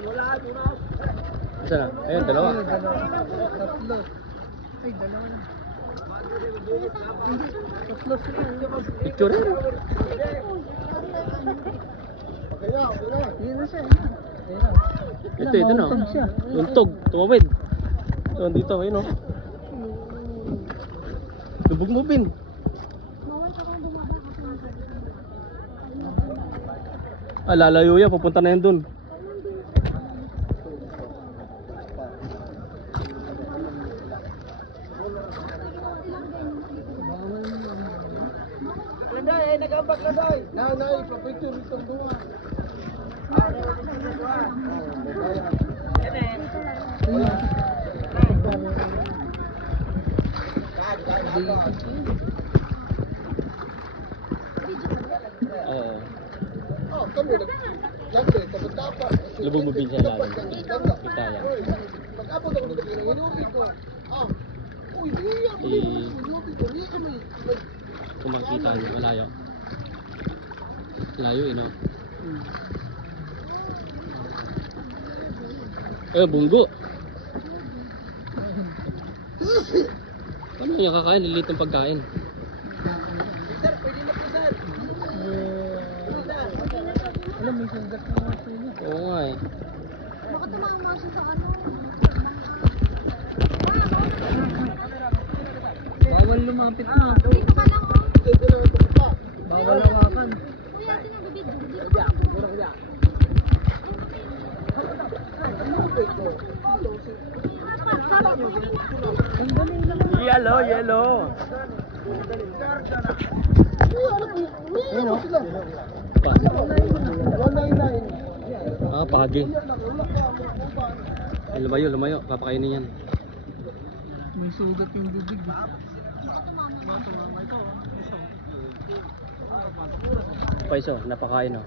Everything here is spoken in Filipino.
Isa na. Ayun, dalawa. Tatlo. Ay, dalawa na. Hindi, tatlo sila. Picture yan. Yun na siya. Ito na. Nauntog siya. Untog, tumawid. Ito, dito, ayun o. Lubog mo, Bin. Ah, lalayo yan, pupunta na yan dun. Nagambag na doy. Nanay, papicture itong bunga. Oo. Oh, kami lagi tapos-tapa. Lubog mo, Bin, sa lalim. Kita yan. Pag-abot ako dito, inuwi ko. Ah. Uy, inuwi ko. Hindi kami. Kung makikita nyo, malayo. Layo, no? Bunggo. Paano yung kakain? Lilit ng pagkain. Sir, pwede na po, sir. Alam, may sugat na mga sugat. Oo nga eh. Baka tumama siya sa ano. Bawal lumapit na. Dito ka lang. Bawal hawakan. Kuya, sinagabid. Dito ka lang. Yellow, yellow. Ano? Ah, pagi. Ay, lumayo, lumayo. Papakainin yan. May sugat yung bibig. Paiso, napakain oh.